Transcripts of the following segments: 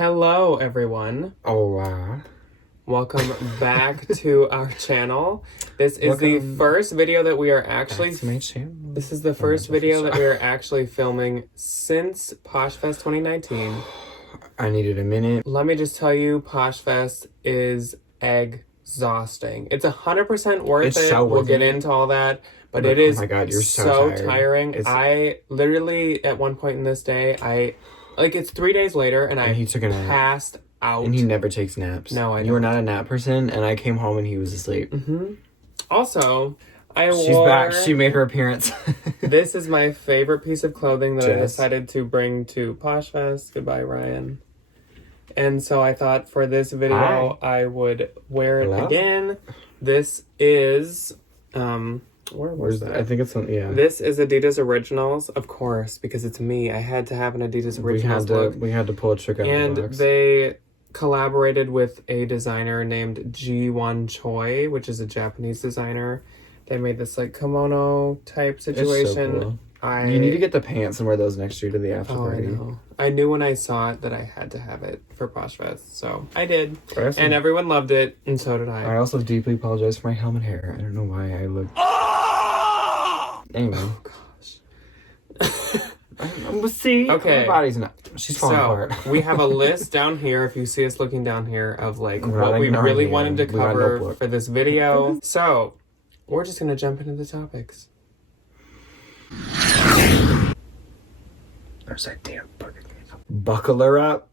Hello, everyone. Hola. Welcome back to our channel. This is the first video that we are actually... This is the first video that we are actually filming since Poshfest 2019. I needed a minute. Let me just tell you, Poshfest is exhausting. It's 100% worth it. We'll get into all that. But it is so tiring. I literally, at one point in this day, it's 3 days later, and I passed out. And he never takes naps. No, I don't. You are not a nap person, and I came home and he was asleep. Mm-hmm. Also, She's back. She made her appearance. This is my favorite piece of clothing that I decided to bring to Poshfest. Goodbye, Ryan. And so I thought for this video, I would wear it again. This is... Where was that? I think it's on, yeah. This is Adidas Originals, of course, because it's me. I had to have an Adidas Originals look. We had to pull a trick out of the box. And they collaborated with a designer named Ji-won Choi, which is a Japanese designer. They made this like kimono type situation. It's so cool. You need to get the pants and wear those next year to the after party. I know. I knew when I saw it that I had to have it for Poshfest, so I did. Awesome. And everyone loved it, and so did I. I also deeply apologize for my helmet hair. I don't know why I look... Anyway. Oh, gosh. See? Okay. My body's not... She's falling apart. We have a list down here, if you see us looking down here, of like what we really wanted to cover for this video. So, we're just going to jump into the topics. There's that damn Burger King. Buckle her up.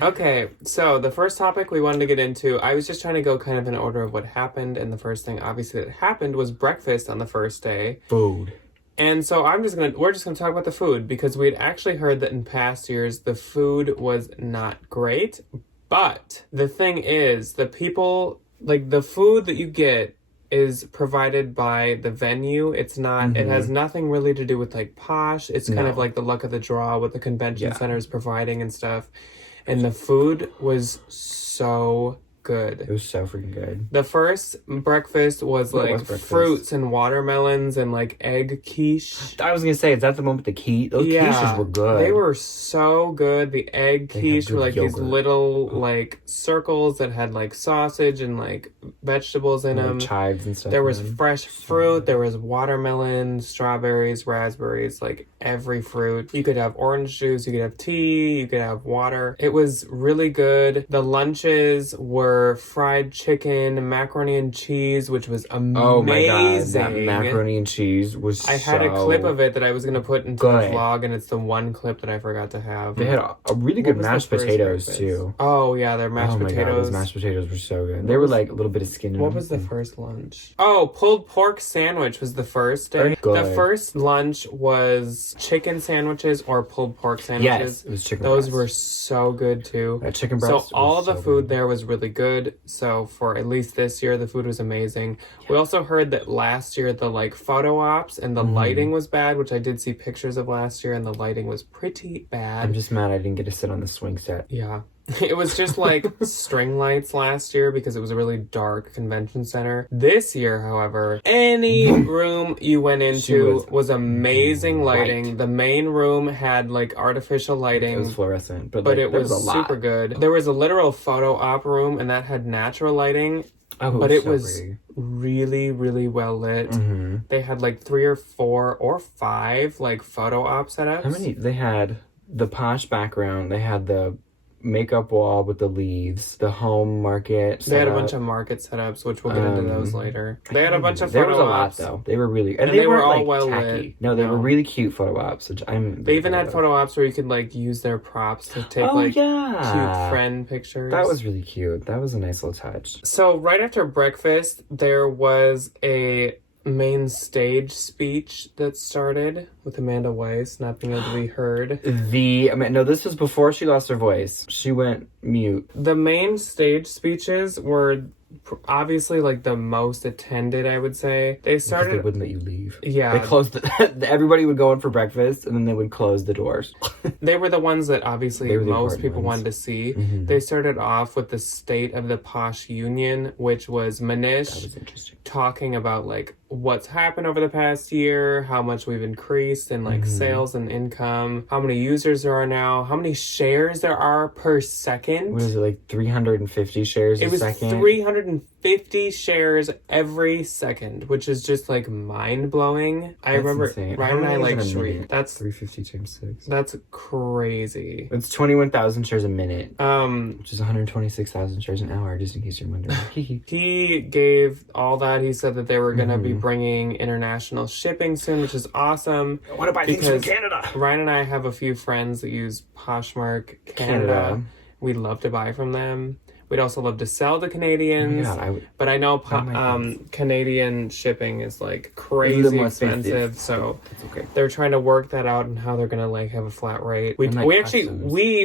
Okay, so the first topic we wanted to get into, I was just trying to go kind of in order of what happened, and the first thing obviously that happened was breakfast on the first day. Food. And so we're just gonna talk about the food, because we had actually heard that in past years the food was not great. But the thing is, the food that you get is provided by the venue. It's not, it has nothing really to do with like Posh. It's kind of like the luck of the draw, what the convention center is providing and stuff. And the food was so good. It was so freaking good. The first breakfast was fruits and watermelons and like egg quiche. I was gonna say, is that the one with the quiche? Those quiches were good. They were so good. The egg quiche were like these little like circles that had like sausage and like vegetables in them. Chives and stuff. There was fresh fruit. There was watermelon, strawberries, raspberries, like every fruit. You could have orange juice. You could have tea. You could have water. It was really good. The lunches were fried chicken, macaroni and cheese, which was amazing. Oh my god, that macaroni and cheese was I had a clip of it that I was going to put into the vlog, and it's the one clip that I forgot to have. They had a really good mashed potatoes, too. Oh, yeah, their mashed potatoes. Oh my god, those mashed potatoes were so good. They were like a little bit of skin in them. What was the first lunch? Oh, pulled pork sandwich was the first day. The first lunch was chicken sandwiches or pulled pork sandwiches. Yes, it was chicken breast. Those were so good, too. That chicken breast So all the food there was really good. So for at least this year, the food was amazing. Yeah. We also heard that last year the like photo ops and the lighting was bad, which I did see pictures of last year, and the lighting was pretty bad. I'm just mad I didn't get to sit on the swing set. Yeah. It was just like string lights last year because it was a really dark convention center. This year, however, any room you went into was amazing lighting. The main room had like artificial lighting. It was fluorescent, but it was super good. There was a literal photo op room, and that had natural lighting. But it was really, really well lit. They had like 3 or 4 or 5 like photo op setups. How many? They had the Posh background. They had the makeup wall with the leaves, the home market. They had a bunch of market setups, which we'll get into those later. They had a bunch of photo ops. There was a ops. lot, though. They were really... And they were all like, well tacky. lit. No, they were really cute photo ops, which They even had photo ops where you could, like, use their props to take, cute friend pictures. That was really cute. That was a nice little touch. So, right after breakfast, there was a main stage speech that started with Amanda Weiss not being able to be heard. No, this was before she lost her voice. She went mute. The main stage speeches were obviously like the most attended, I would say. They started... Because they wouldn't let you leave. Yeah. They closed everybody would go in for breakfast, and then they would close the doors. They were the ones that obviously most people wanted to see. They started off with the State of the Posh Union, which was Manish talking about like what's happened over the past year, how much we've increased in like sales and income, how many users there are now, how many shares there are per second. What is it, like 350 shares a second? It was 350 shares every second, which is just like mind-blowing. I remember insane. Ryan and I like that's 350 times 6. That's crazy. It's 21,000 shares a minute, which is 126,000 shares an hour, just in case you're wondering. He gave all that. He said that they were going to be bringing international shipping soon, which is awesome. I want to buy things from Canada. Ryan and I have a few friends that use Poshmark Canada. We'd love to buy from them. We'd also love to sell to Canadians. But I know Canadian shipping is like crazy expensive, so they're trying to work that out and how they're gonna like have a flat rate. We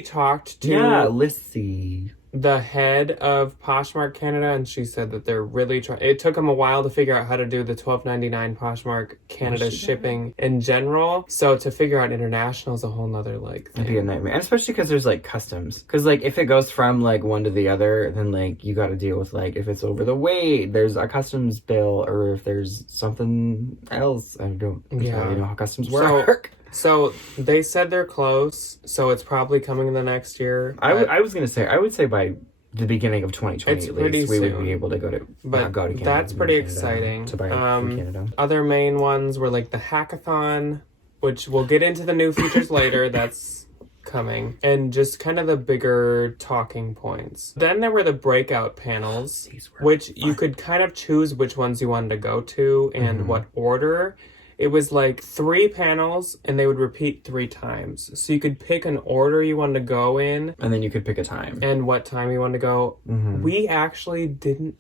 talked to Lissy, the head of Poshmark Canada, and she said that they're really trying. It took them a while to figure out how to do the $12.99 Poshmark Canada shipping in general. So to figure out international is a whole nother like thing. It'd be a nightmare, and especially because there's like customs. Because like if it goes from like one to the other, then like you got to deal with like if it's over the weight, there's a customs bill, or if there's something else. I don't really know how customs work. So they said they're close, so it's probably coming in the next year. I would say by the beginning of 2020 at least, we would be able to go to Canada. That's pretty exciting. To buy from Canada. Other main ones were like the Hackathon, which we'll get into the new features later. That's coming. And just kind of the bigger talking points. Then there were the breakout panels, which you could kind of choose which ones you wanted to go to and what order. It was like 3 panels, and they would repeat 3 times. So you could pick an order you wanted to go in. And then you could pick a time. And what time you wanted to go. We actually didn't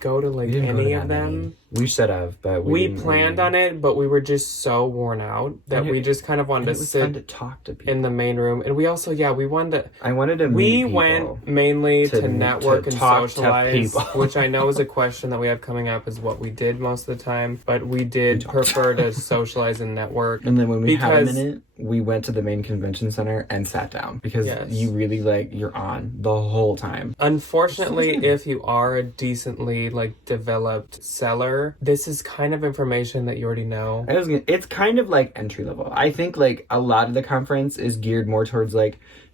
go to like any of them. We should have, but we planned on it, but we were just so worn out that we just kind of wanted to sit to talk to people in the main room. And we also, we wanted to. I wanted to. We went mainly to network and socialize, which I know is a question that we have coming up. Is what we did most of the time, but we did prefer to socialize and network. And then when we had a minute, we went to the main convention center and sat down because you really you're on the whole time. Unfortunately, if you are a decently developed seller, this is kind of information that you already know. It's kind of like entry level. I think a lot of the conference is geared more towards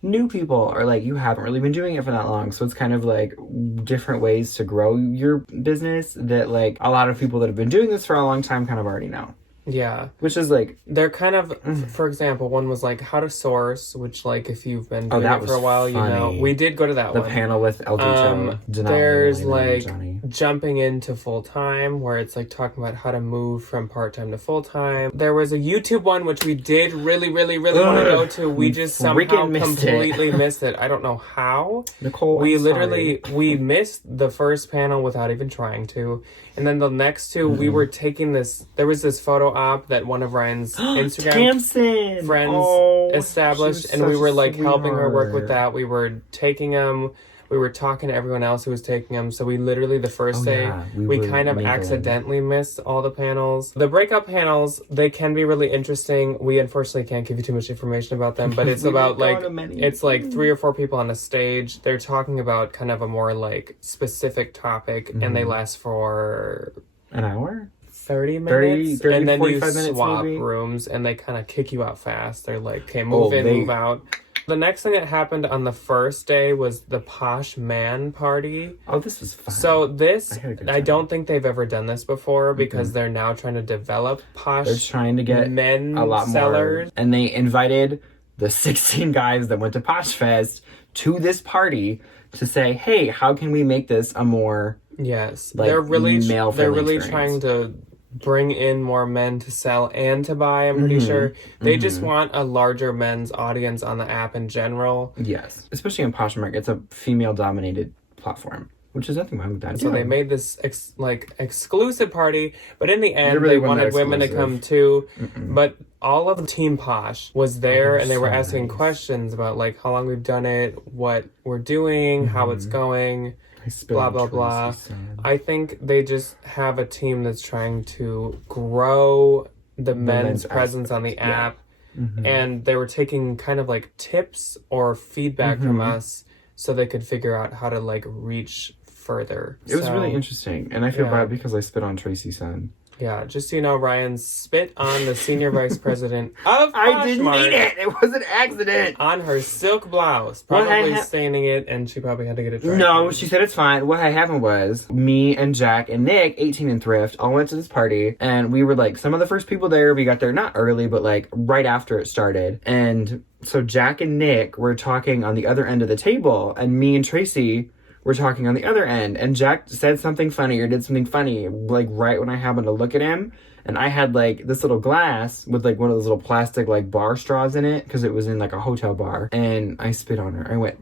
new people, or you haven't really been doing it for that long. So it's kind of different ways to grow your business that a lot of people that have been doing this for a long time kind of already know. Yeah. Which is they're kind of, for example, one was how to source, which if you've been doing it for a while, you know. We did go to that one. The panel with LG there's jumping into full time, where it's talking about how to move from part time to full time. There was a YouTube one which we did really want to go to. We just somehow completely missed it. I don't know how. Nicole, we missed the first panel without even trying to. And then the next 2, we were taking there was this photo op that one of Ryan's Instagram friends established, and we were helping her work with that. We were taking them. We were talking to everyone else who was taking them. So we literally, the first day, we kind of accidentally missed all the panels. The breakout panels, they can be really interesting. We unfortunately can't give you too much information about them, but it's about it's 3 or 4 people on a stage. They're talking about kind of a more specific topic, and they last for an hour? 30 minutes, 30 and then you 45 minutes swap maybe? Rooms, and they kind of kick you out fast. They're okay, move in, move out. The next thing that happened on the first day was the Posh Man Party. Oh, this was fun. So I don't think they've ever done this before, because they're now trying to develop posh. They're trying to get men a lot sellers. More. And they invited the 16 guys that went to Poshfest to this party to say, hey, how can we make this a more they're really experience? Trying to bring in more men to sell and to buy. I'm pretty sure they just want a larger men's audience on the app in general. Yes, especially in Poshmark, it's a female dominated platform, which is nothing wrong with that. So they made this exclusive party, but in the end they wanted women to come too. But all of Team Posh was there, and they were asking questions about how long we've done it, what we're doing, how it's going. Blah blah blah. I think they just have a team that's trying to grow the men's presence on the app, and they were taking kind of tips or feedback from us, so they could figure out how to reach further. It was really interesting, and I feel bad because I spit on Tracy's son. Yeah, just so you know, Ryan spit on the senior vice president of I didn't Poshmark mean it. It was an accident. on her silk blouse, What probably staining it, and she probably had to get it dried. No, she said it's fine. What had happened was me and Jack and Nick, 18 and Thrift, all went to this party, and we were like some of the first people there. We got there not early, but like right after it started. And so Jack and Nick were talking on the other end of the table, and me and Tracy were talking on the other end. And Jack said something funny or did something funny, like right when I happened to look at him. And I had like this little glass with like one of those little plastic like bar straws in it, because it was in like a hotel bar. And I spit on her. I went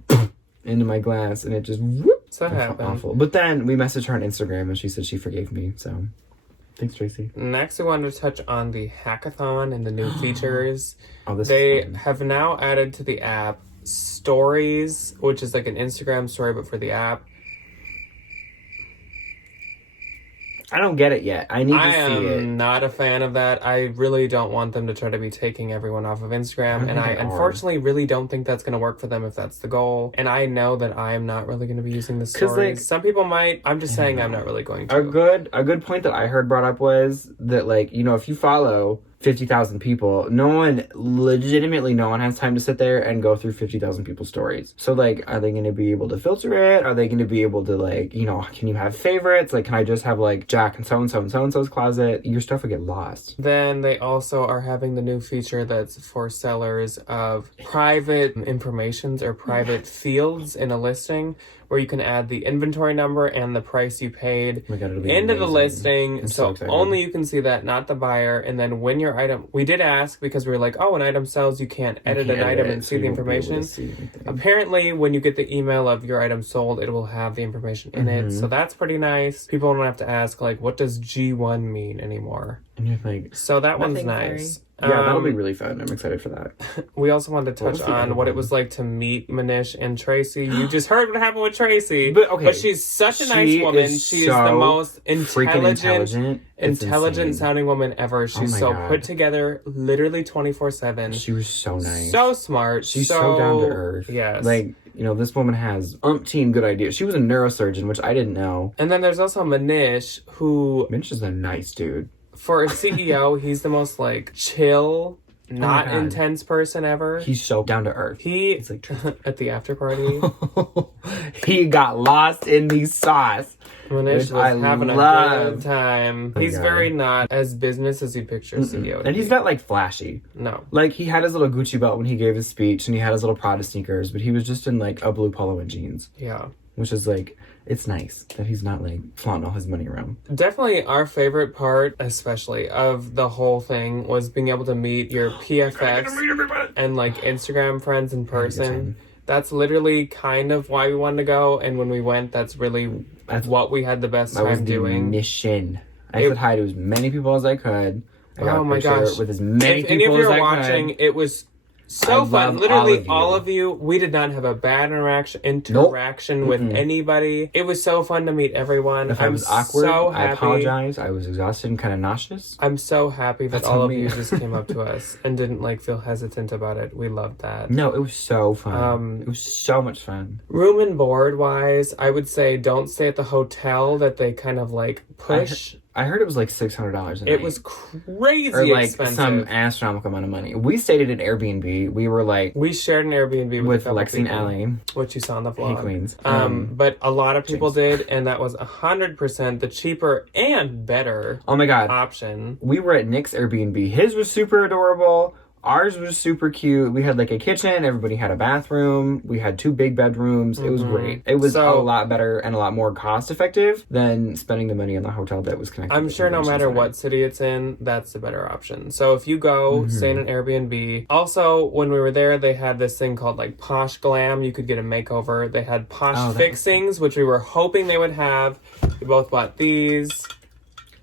into my glass, and it just whoop. So that happened. Awful. But then we messaged her on Instagram, and she said she forgave me. So thanks, Tracy. Next, we wanted to touch on the Hackathon and the new features. Oh, They have now added to the app Stories, which is like an Instagram story, but for the app. I don't get it yet. I need to see it. am not a fan of that. I really don't want them to try to be taking everyone off of Instagram. And I unfortunately really don't think that's going to work for them if that's the goal. And I know that I am not really going to be using the stories. like, some people might. I'm just saying I'm not really going to. A good point that I heard brought up was that, like, you know, if you follow 50,000 people, no one has time to sit there and go through 50,000 people's stories. So, like, are they going to be able to filter it? Are they going to be able to, like, you know, can you have favorites? Like, can I just have, like, Jack and so-and-so and so-and-so's closet? Your stuff will get lost. Then they also are having the new feature that's for sellers of private informations or private fields in a listing, where you can add the inventory number and the price you paid into the listing. So only you can see that, not the buyer. And then when your item, we did ask because we were like, oh, an item sells, you can't edit an item and see the information. Apparently, when you get the email of your item sold, it will have the information in it. So that's pretty nice. People don't have to ask, like, what does G1 mean anymore? And you're like, so that one's nice. Yeah, that'll be really fun. I'm excited for that. We also wanted to touch on what it was like to meet Manish and Tracy. You just heard what happened with Tracy. But she's such a nice woman. She's the most intelligent sounding woman ever. She's put together literally 24/7. She was so nice. So smart. She's so down to earth. Yes. Like, you know, this woman has umpteen good ideas. She was a neurosurgeon, which I didn't know. And then there's also Manish, who... Manish is a nice dude. For a CEO, he's the most, like, chill, not intense person ever. He's so down to earth. He's like, at the after party, he got lost in the sauce. Manish was having a good time. He's very not as business as you picture CEO. And he's not, like, flashy. No. Like, he had his little Gucci belt when he gave his speech, and he had his little Prada sneakers, but he was just in, like, a blue polo and jeans. Yeah. Which is, like, it's nice that he's not, like, flaunting all his money around. Definitely our favorite part, especially, of the whole thing was being able to meet your PFX and, like, Instagram friends in person. That's literally kind of why we wanted to go, and when we went, that's what we had the best time doing. Mission. I said hi to as many people as I could. I got a picture with as many people as I could. If any of you are watching, it was so fun. Literally all of you. We did not have a bad interaction with anybody. It was so fun to meet everyone. If I was awkward, I apologize. I was exhausted and kind of nauseous. I'm so happy that all of you just came up to us and didn't, like, feel hesitant about it. We loved that. No, it was so fun. It was so much fun. Room and board wise, I would say don't stay at the hotel that they kind of, like, push. I heard it was like $600 a night. It was crazy or like expensive. Some astronomical amount of money. We stayed at an Airbnb. We shared an Airbnb with Lexi and Allie, which you saw in the vlog. Hey, Queens. But a lot of people did, and that was 100% the cheaper and better. Oh my god, option. We were at Nick's Airbnb. His was super adorable. Ours was super cute. We had, like, a kitchen. Everybody had a bathroom. We had 2 big bedrooms. It was great. It was a lot better and a lot more cost effective than spending the money on the hotel that was connected. I'm sure no matter what city it's in, that's the better option. So if you go, stay in an Airbnb. Also, when we were there, they had this thing called, like, Posh Glam. You could get a makeover. They had Posh Fixings, which we were hoping they would have. We both bought these.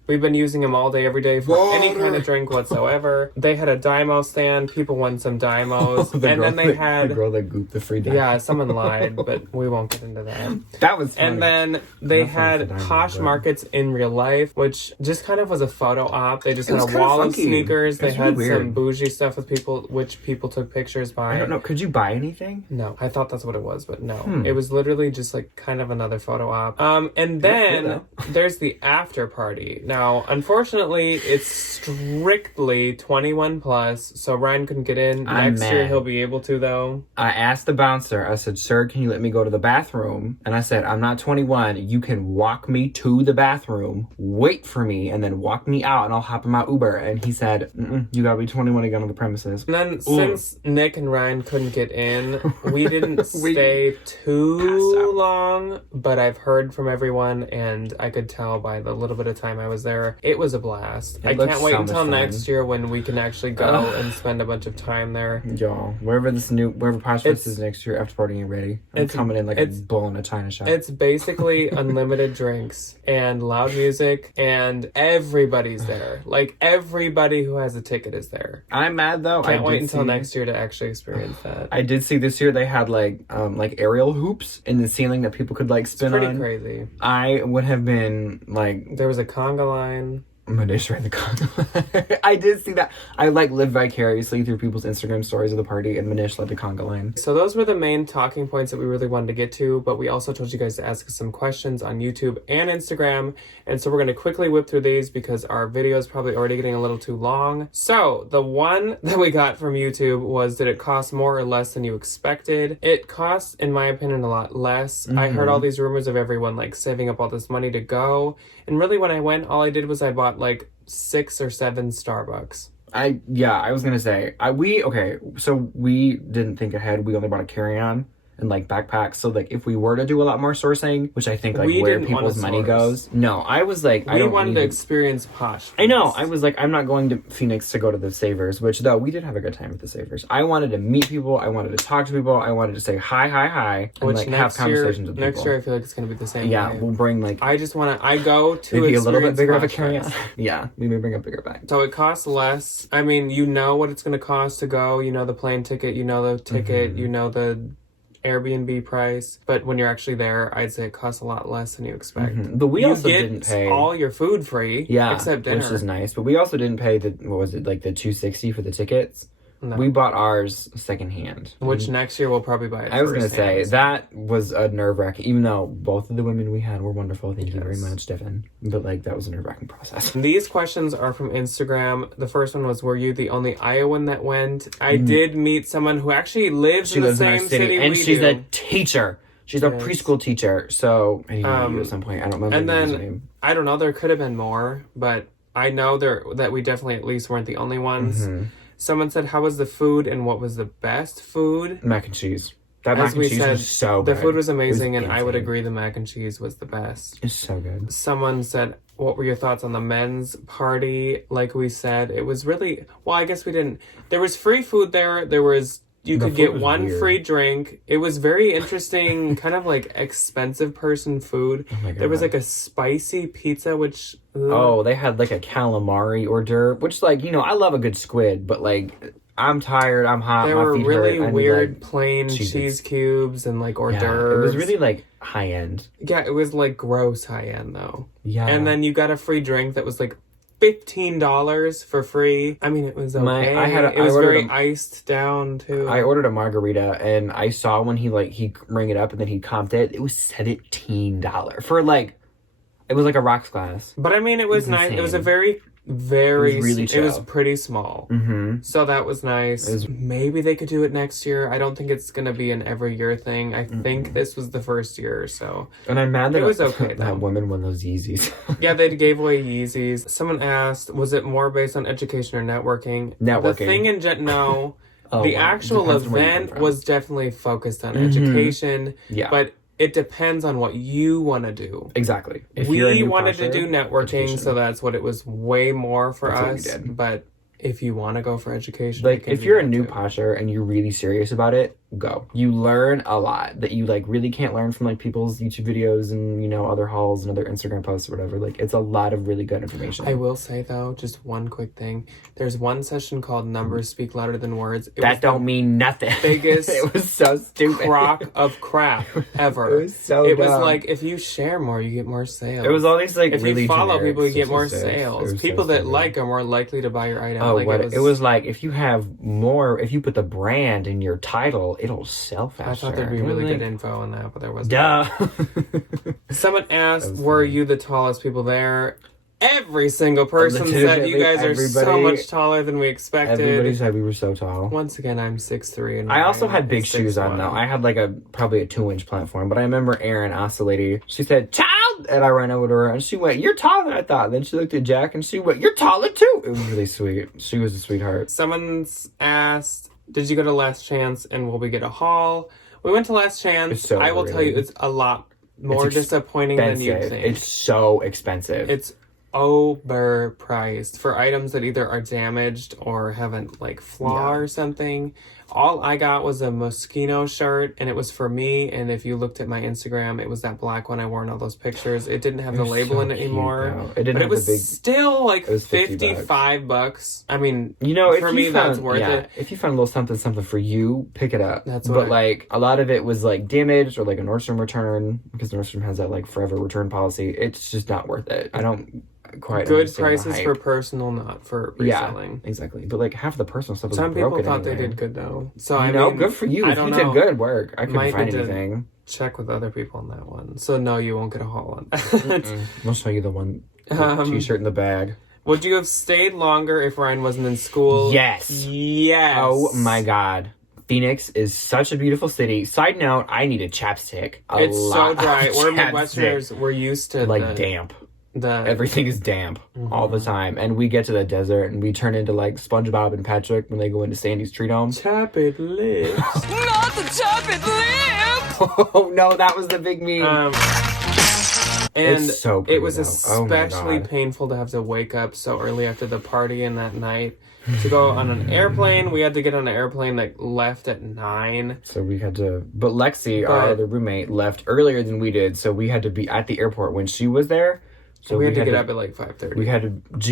We've been using them all day, every day for any kind of drink whatsoever. They had a Dymo stand. People won some Dymos. Then they had... The girl that gooped the free Dymo. Yeah, someone lied, but we won't get into that. That was funny. And then they had Posh Markets in real life, which just kind of was a photo op. They just had a wall of sneakers. They had some bougie stuff with people, which people took pictures by. I don't know. Could you buy anything? No. I thought that's what it was, but no. It was literally just, like, kind of another photo op. And then there's the after party. Now, Now, unfortunately, it's strictly 21 plus, so Ryan couldn't get in. I'm Next year mad. he'll be able to, though. I asked the bouncer, I said, sir, can you let me go to the bathroom? And I said, I'm not 21. You can walk me to the bathroom, wait for me, and then walk me out, and I'll hop in my Uber. And he said, you gotta be 21 again on the premises. And then, since Nick and Ryan couldn't get in, we didn't stay too long, but I've heard from everyone, and I could tell by the little bit of time I was there, it was a blast. I can't wait until next year when we can actually go and spend a bunch of time there. Y'all, wherever Poshfest is next year, after partying ready. I'm coming in like a bull in a china shop. It's basically unlimited drinks and loud music, and everybody's there. Like, everybody who has a ticket is there. I'm mad though. Can't wait until next year to actually experience that. I did see this year they had like aerial hoops in the ceiling that people could like spin on. Pretty crazy. I would have been like, there was a conga line. Manish ran the conga line. I did see that. I like lived vicariously through people's Instagram stories of the party, and Manish led the conga line. So those were the main talking points that we really wanted to get to, but we also told you guys to ask us some questions on YouTube and Instagram, and so we're going to quickly whip through these because our video is probably already getting a little too long. So the one that we got from YouTube was, did it cost more or less than you expected? It cost, in my opinion, a lot less. I heard all these rumors of everyone like saving up all this money to go, and really when I went, all I did was I bought like 6 or 7 Starbucks. I was gonna say, so we didn't think ahead. We only bought a carry-on and like backpacks. So like if we were to do a lot more sourcing, which I think like where people's money goes. No, I was like, we wanted to experience Poshfest. I know. I was like, I'm not going to Phoenix to go to the Savers, which though we did have a good time at the Savers. I wanted to meet people. I wanted to talk to people. I wanted to say hi, and which like have conversations with people. Next year I feel like it's going to be the same way. We'll bring like, I go to maybe a little bit bigger Poshfest. of a carry-on. Yeah, we may bring a bigger bag. So it costs less. I mean, you know what it's going to cost to go. You know the plane ticket. You know the ticket. You know the Airbnb price, but when you're actually there, I'd say it costs a lot less than you expect. But we also didn't pay all your food free, except dinner, which is nice. But we also didn't pay the the $260 for the tickets. No. We bought ours secondhand. Which next year we'll probably buy it. I was going to say, that was a nerve-wracking, even though both of the women we had were wonderful. Thank you very much, Stefan. But like, that was a nerve-wracking process. These questions are from Instagram. The first one was, were you the only Iowan that went? I did meet someone who actually lives in the same city and we she's do. a teacher. She's a preschool teacher. So I need to meet you at some point. I don't remember and his then, name. I don't know, there could have been more, but I know that we definitely at least weren't the only ones. Someone said, how was the food and what was the best food? Mac and cheese. That mac and cheese was so good. The food was amazing, and I would agree the mac and cheese was the best. It's so good. Someone said, what were your thoughts on the men's party? Like we said, it was really, well, I guess we didn't. There was free food there. You could get one free drink. It was very interesting, kind of like expensive person food. Oh my God. There was like a spicy pizza, which... Oh, they had like a calamari hors d'oeuvre, which like, I love a good squid, but like, I'm tired, I'm hot, there my feet hurt. There were really weird plain cheese cubes and like hors d'oeuvres. It was really like high end. Yeah, it was like gross high end though. Yeah. And then you got a free drink that was like $15 for free. I mean, it was okay. It was very iced down too. I ordered a margarita, and I saw when he rang it up and then he comped it. It was $17 for like, it was like a rocks glass. But I mean, it was nice. Insane. It was a very really chill. It was pretty small. So that was nice. Maybe they could do it next year. I don't think it's going to be an every year thing. I think this was the first year, so. And I'm mad that it was okay, that woman won those Yeezys. Yeah, they gave away Yeezys. Someone asked, was it more based on education or networking? The thing in no. The actual event was definitely focused on education. Yeah. But it depends on what you want to do. Exactly. We wanted to do networking, so that's what it was way more for us. But if you want to go for education, like if you're a new posher and you're really serious about it, go. You learn a lot that you like really can't learn from like people's YouTube videos and other hauls and other Instagram posts or whatever. Like it's a lot of really good information. I will say though, just one quick thing. There's one session called Numbers Speak Louder Than Words. That don't mean nothing. Biggest it was so stupid. Crock of crap ever. It was so It dumb. was like if you share more, you get more sales. It was all these like if really you follow generic people, you get more statistics. sales. People that like are more likely to buy your item. Oh, like it was like if you have more, if you put the brand in your title, it'll sell faster. I thought there'd be really good info on that, but there wasn't. Duh. Someone asked, were you the tallest people there? every single person said you guys are so much taller than we expected. Everybody said we were so tall. Once again, I'm 6'3", and I also had big shoes on though. I had like probably a 2-inch platform, but I remember Erin asked the lady. She said, "Child," and I ran over to her and she went, "You're taller than I thought." And then she looked at Jack and she went, "You're taller too." It was really sweet. She was a sweetheart. Someone's asked, "Did you go to Last Chance and will we get a haul?" We went to Last Chance. So I will tell you, it's a lot more disappointing than you think. It's so expensive. It's overpriced for items that either are damaged or haven't like flaw or something. All I got was a Moschino shirt, and it was for me. And if you looked at my Instagram, it was that black one I wore in all those pictures. It didn't have the label in it anymore. Though. It didn't have the big. Still like $55. I mean, for me, that's worth it. If you found a little something for you, pick it up. That's what like a lot of it was like damaged or like a Nordstrom return, because Nordstrom has that like forever return policy. It's just not worth it. I don't quite good prices for personal, not for reselling. Yeah, exactly. But like half the personal stuff was some broken people thought anyway. They did good though. So I mean, good for you. I don't you know. did good work. I couldn't find anything. Check with other people on that one. So no, you won't get a haul on that. I'll show you the one t-shirt in the bag. Would you have stayed longer if Ryan wasn't in school? Yes. Oh my God. Phoenix is such a beautiful city. Side note, I need a chapstick. It's so dry. We're Midwesterners. We're used to like damp. Everything is damp all the time, and we get to the desert and we turn into like SpongeBob and Patrick when they go into Sandy's tree dome. Chapid lips. Not the chapid lip. Oh no, that was the big meme. And it's so pretty, it was especially painful to have to wake up so early after the party and that night to go on an airplane. We had to get on an airplane that left at 9. So we had to, but Lexi, our other roommate, left earlier than we did, so we had to be at the airport when she was there. So we had to get up at like 5:30. We had to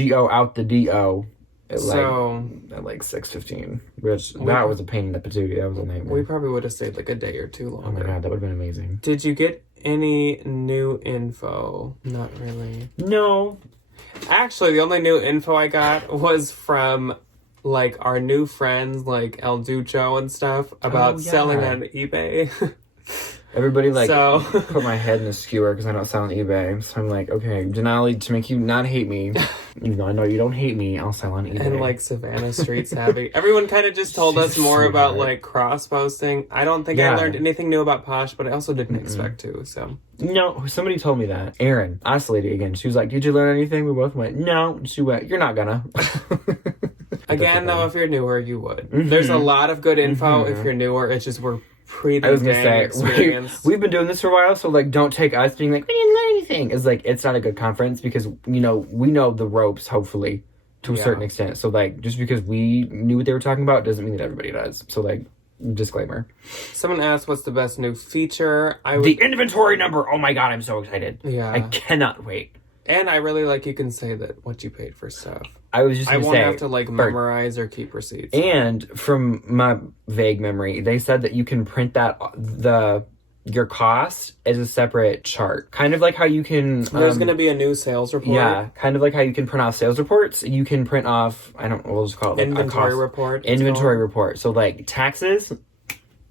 GO out the DO at like 6:15. Which that was a pain in the patootie. That was a nightmare. We probably would have stayed like a day or two longer. Oh my God, that would have been amazing. Did you get any new info? Not really. No. Actually, the only new info I got was from like our new friends like El Ducho and stuff about selling on eBay. Everybody put my head in a skewer because I don't sell on eBay. So I'm like, okay, Denali, to make you not hate me, even though I know you don't hate me, I'll sell on eBay. And like Savannah Street's having everyone kind of just told us more about like cross posting. I don't think I learned anything new about Posh, but I also didn't expect to. So no, somebody told me that. Erin, asked the lady again. She was like, "Did you learn anything?" We both went, "No." And she went, "You're not gonna." Again, though, if you're newer, you would. There's a lot of good info. If you're newer, it's just we're pretty I was gonna say, experienced. We've been doing this for a while, so like don't take us being like, we didn't learn anything. It's like, it's not a good conference because, we know the ropes, hopefully, to a certain extent. So like, just because we knew what they were talking about doesn't mean that everybody does. So like, disclaimer. Someone asked what's the best new feature. The inventory number. Oh my God, I'm so excited. Yeah. I cannot wait. And I really like you can say that what you paid for stuff. I was just going to say. I won't have to like memorize or keep receipts. And from my vague memory, they said that you can print your cost as a separate chart. Kind of like how you can... There's going to be a new sales report. Yeah, kind of like how you can print off sales reports. You can print off, we'll just call it like inventory report. Inventory report. So like taxes,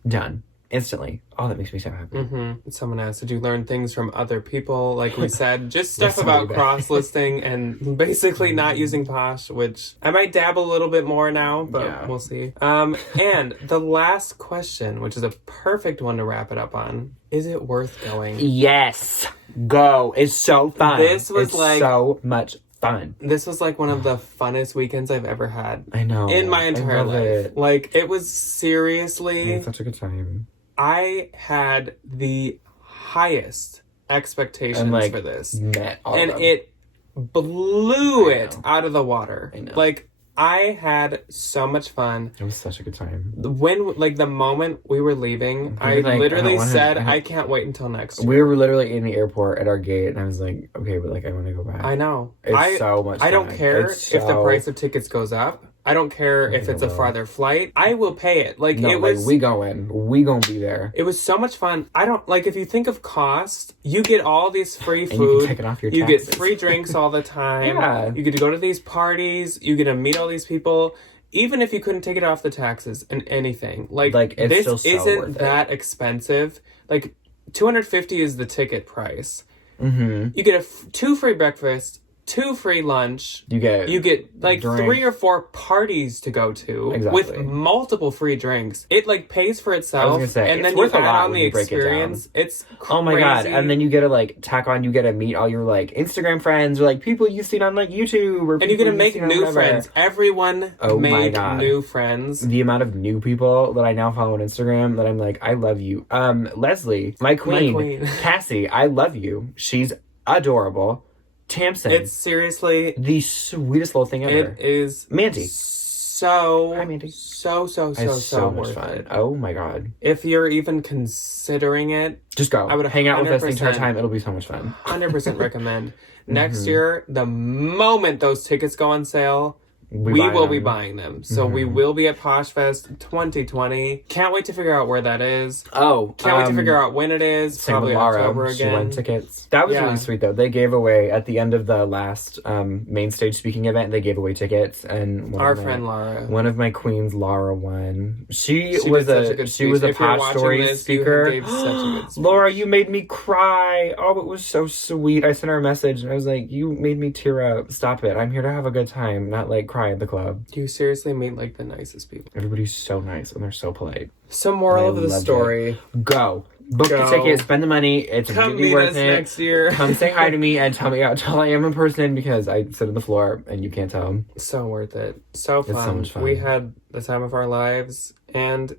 done. Instantly. Oh, that makes me so happy. Someone asked, did you learn things from other people? Like we said, just stuff about cross-listing and basically not using Posh, which I might dabble a little bit more now, but we'll see. And the last question, which is a perfect one to wrap it up on, is it worth going? Yes. Go. It's so fun. This was so much fun. This was like one of the funnest weekends I've ever had. I know. In my entire life. Like, it was seriously... It's such a good time. I had the highest expectations for this. It blew it out of the water. I know. Like, I had so much fun. It was such a good time. When, like, the moment we were leaving, I literally said, I can't wait until next year. We were literally in the airport at our gate, and I was like, okay, but, like, I want to go back. I know. It's so much fun. I don't care if the price of tickets goes up. I don't care if it's a farther flight. I will pay it. Like, no, it was... we going. We gonna be there. It was so much fun. I don't... Like, if you think of cost, you get all these free food. And you can take it off your taxes. You get free drinks all the time. Yeah. You get to go to these parties. You get to meet all these people. Even if you couldn't take it off the taxes and anything. Like it's this still so isn't worth that expensive. Like, $250 is the ticket price. Mm-hmm. You get 2 free breakfasts, 2 free lunch. You get like drink. 3 or 4 parties to go to Exactly. with multiple free drinks. It like pays for itself. I was gonna say, and it's then worth you a add lot on when the you break it down. experience. It's crazy. Oh my god! And then you get to like tack on. You get to meet all your like Instagram friends or like people you've seen on like YouTube, or and you get to people make you've seen on new whatever. friends. Everyone Oh my made God. new friends. The amount of new people that I now follow on Instagram that I'm like, I love you. Leslie, my queen. Cassie, I love you. She's adorable. Tamsin, It's seriously the sweetest little thing ever. It is Mandy. So Hi, Mandy. so much worth fun. it. Oh my god. If you're even considering it, Just go. I would hang out with us the entire 100% time. It'll be so much fun. 100% recommend. Next year, the moment those tickets go on sale, we buy will them. be buying them. So we will be at Poshfest 2020. Can't wait to figure out where that is. Oh, Can't wait to figure out when it is. Same Probably with Laura. October She again. won tickets. That was Yeah. really sweet though. They gave away at the end of the last main stage speaking event. They gave away tickets, and Our friend Laura. one of my queens, Laura, won. She She was did such a good she was a speech. If you're Posh watching Stories this, you speaker. gave such a good speech. Laura, you made me cry. Oh, it was so sweet. I sent her a message and I was like, "You made me tear up. Stop it. I'm here to have a good time, not like cry at the club." You seriously meet like the nicest people. Everybody's so nice and they're so polite. So moral I of the loved story. Go. Book the Go. ticket, spend the money. It's Come really meet worth us it. next year. Come say hi to me and tell me how tall I am in person because I sit on the floor and you can't tell. So worth it. So fun. so much fun. We had the time of our lives, and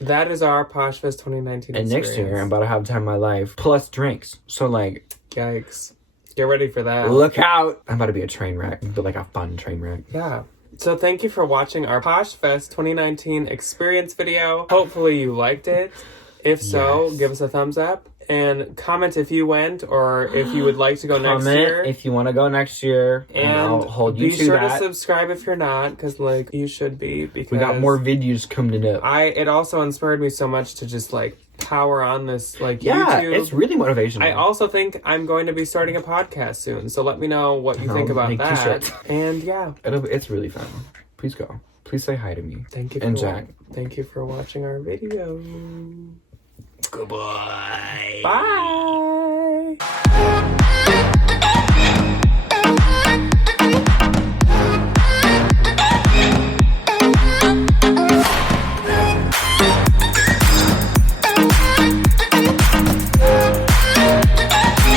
that is our Poshfest 2019 And experience. next year I'm about to have the time of my life. Plus drinks. So like, Yikes. Get ready for that. look out. I'm about to be a train wreck, but like a fun train wreck. Yeah. So thank you for watching our Poshfest 2019 experience video. Hopefully you liked it. If so, Yes. give us a thumbs up and comment if you went or if you would like to go next year. Comment if you want to go next year, and I'll hold you be to sure that. to subscribe if you're not, because like you should be. Because We got more videos coming up. It also inspired me so much to just like power on this like Yeah, YouTube. it's really motivational. I also think I'm going to be starting a podcast soon, so let me know what you think about make that. t-shirts. And yeah, It's really fun. Please go. Please say hi to me. thank you. And Jack. Thank you for watching our video. Goodbye. Bye.